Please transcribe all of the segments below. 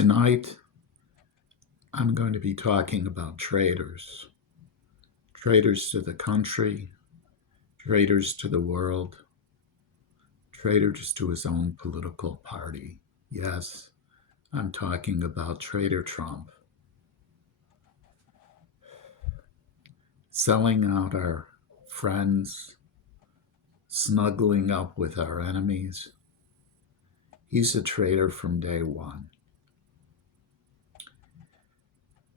Tonight, I'm going to be talking about traitors. Traitors to the country, traitors to the world, traitors to his own political party. Yes, I'm talking about traitor Trump. Selling out our friends, snuggling up with our enemies. He's a traitor from day one.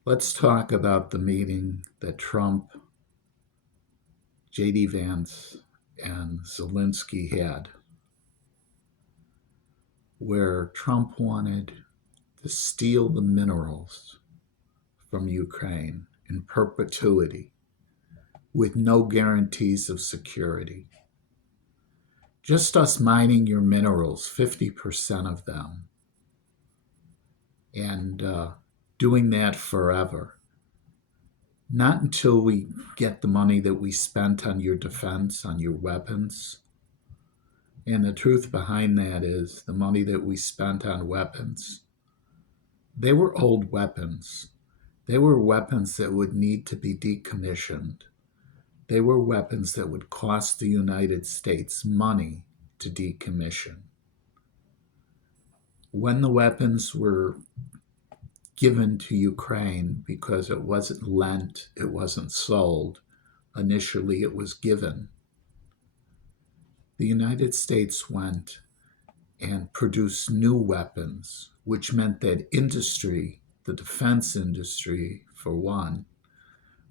Let's talk about the meeting that Trump, J.D. Vance, and Zelensky had, where Trump wanted to steal the minerals from Ukraine in perpetuity with no guarantees of security. Just us mining your minerals, 50% of them, and doing that forever. Not until we get the money that we spent on your defense, on your weapons. And the truth behind that is the money that we spent on weapons, they were old weapons. They were weapons that would need to be decommissioned. They were weapons that would cost the United States money to decommission. When the weapons were given to Ukraine, because it wasn't lent, it wasn't sold, initially it was given, the United States went and produced new weapons, which meant that industry, the defense industry for one,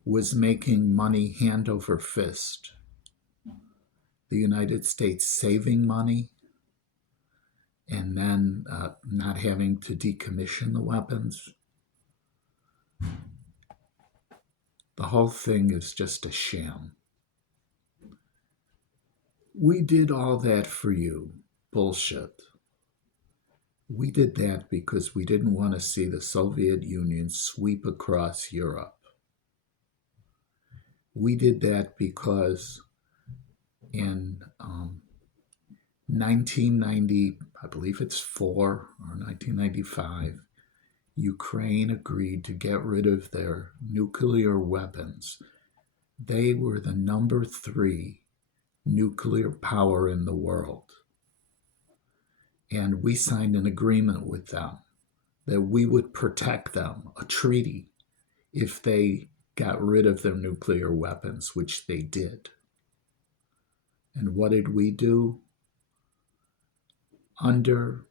was making money hand over fist. The United States saving money and then not having to decommission the weapons. The whole thing is just a sham. We did all that for you. Bullshit. We did that because we didn't want to see the Soviet Union sweep across Europe. We did that because in 1990, I believe it's 4 or 1995, Ukraine agreed to get rid of their nuclear weapons. They were the number 3 nuclear power in the world. And we signed an agreement with them that we would protect them, a treaty, if they got rid of their nuclear weapons, which they did. And what did we do? Under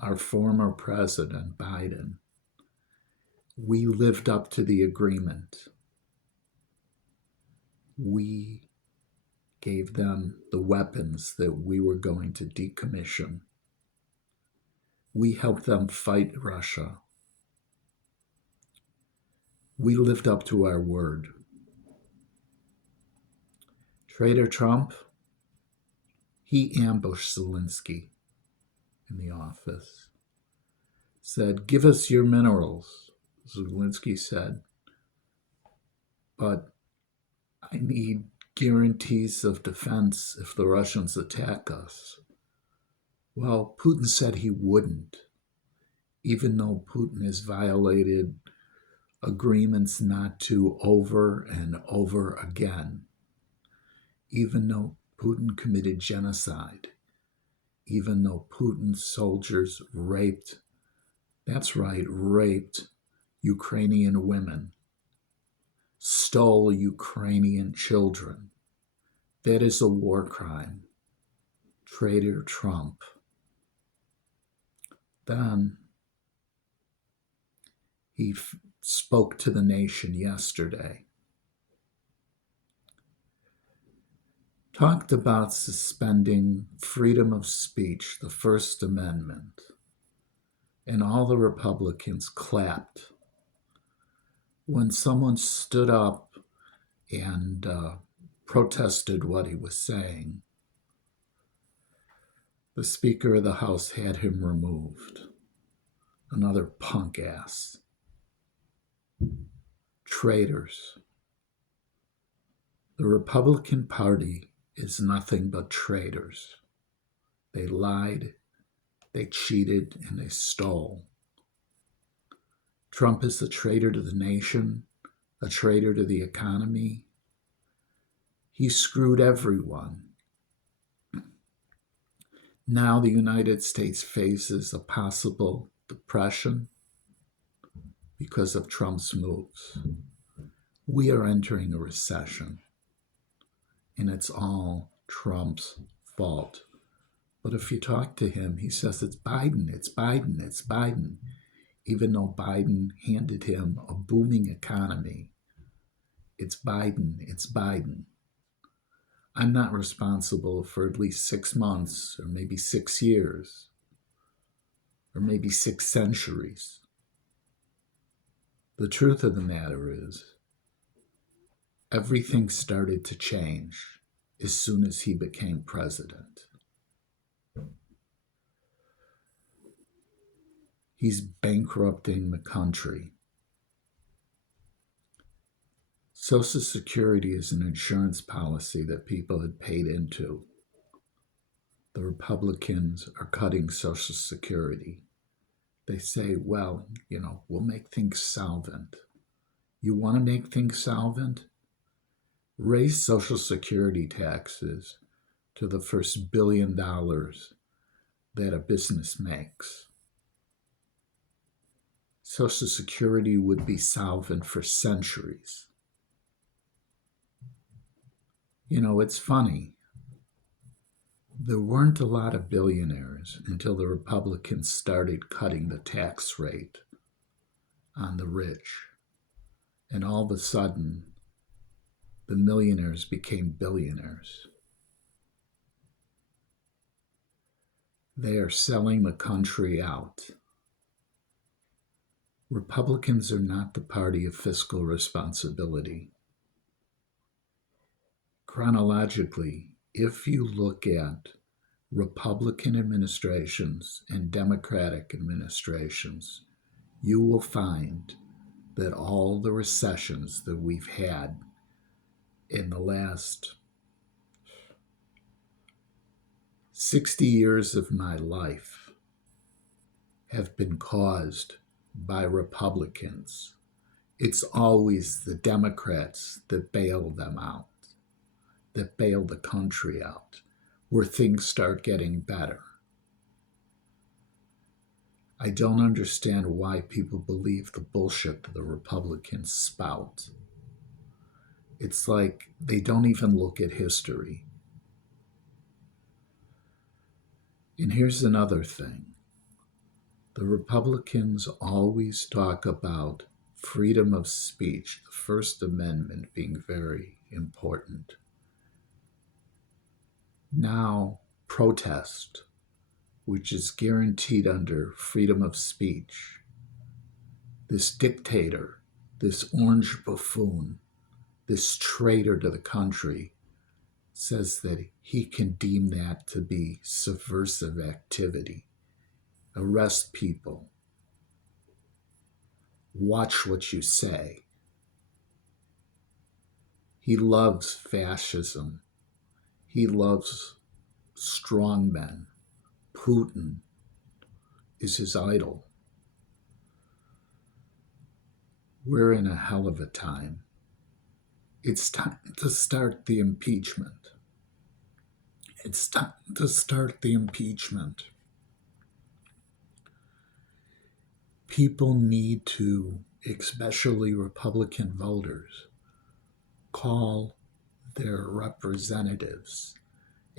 our former president, Biden, we lived up to the agreement. We gave them the weapons that we were going to decommission. We helped them fight Russia. We lived up to our word. Traitor Trump, he ambushed Zelensky in the office. Said, "Give us your minerals." Zelensky said, "But I need guarantees of defense if the Russians attack us." Well, Putin said he wouldn't, even though Putin has violated agreements not to over and over again, even though Putin committed genocide, even though Putin's soldiers raped, that's right, raped Ukrainian women, stole Ukrainian children. That is a war crime. Traitor Trump. Then he spoke to the nation yesterday. Talked about suspending freedom of speech, the First Amendment, and all the Republicans clapped when someone stood up and protested what he was saying. The Speaker of the House had him removed. Another punk ass. Traitors. The Republican Party is nothing but traitors. They lied, They cheated and they stole. Trump is a traitor to the nation, a traitor to the economy. He screwed everyone. Now the United States faces a possible depression because of Trump's moves. We are entering a recession, and it's all Trump's fault. But if you talk to him, he says it's Biden, it's Biden, it's Biden, even though Biden handed him a booming economy. It's Biden, it's Biden. I'm not responsible for at least 6 months, or maybe 6 years, or maybe 6 centuries. The truth of the matter is, everything started to change as soon as he became president. He's bankrupting the country. Social Security is an insurance policy that people had paid into. The Republicans are cutting Social Security. They say, well, we'll make things solvent. You want to make things solvent? Raise Social Security taxes to the first $1 billion that a business makes. Social Security would be solvent for centuries. It's funny. There weren't a lot of billionaires until the Republicans started cutting the tax rate on the rich. And all of a sudden, the millionaires became billionaires. They are selling the country out. Republicans are not the party of fiscal responsibility. Chronologically, if you look at Republican administrations and Democratic administrations, you will find that all the recessions that we've had in the last 60 years of my life have been caused by Republicans. It's always the Democrats that bail them out, that bail the country out, where things start getting better. I don't understand why people believe the bullshit that the Republicans spout. It's like they don't even look at history. And here's another thing. The Republicans always talk about freedom of speech, the First Amendment being very important. Now, protest, which is guaranteed under freedom of speech. This dictator, this orange buffoon, this traitor to the country, says that he can deem that to be subversive activity. Arrest people. Watch what you say. He loves fascism. He loves strongmen. Putin is his idol. We're in a hell of a time. It's time to start the impeachment. It's time to start the impeachment. People need to, especially Republican voters, call their representatives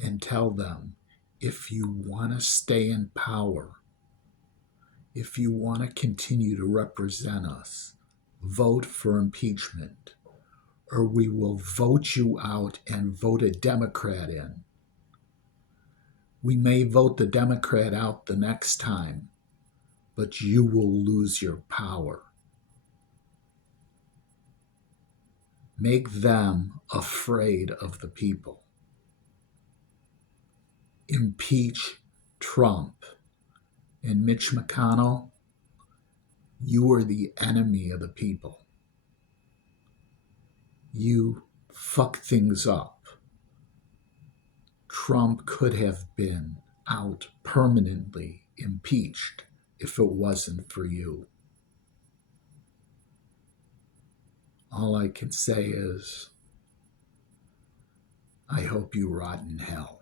and tell them, if you want to stay in power, if you want to continue to represent us, vote for impeachment, or we will vote you out and vote a Democrat in. We may vote the Democrat out the next time, but you will lose your power. Make them afraid of the people. Impeach Trump. And Mitch McConnell, you are the enemy of the people. You fuck things up. Trump could have been out permanently impeached if it wasn't for you. All I can say is, I hope you rot in hell.